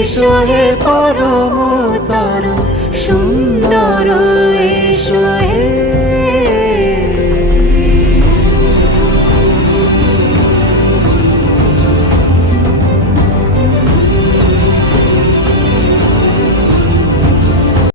ঈশ্বরে পরম তর সুন্দর ঈশ্বর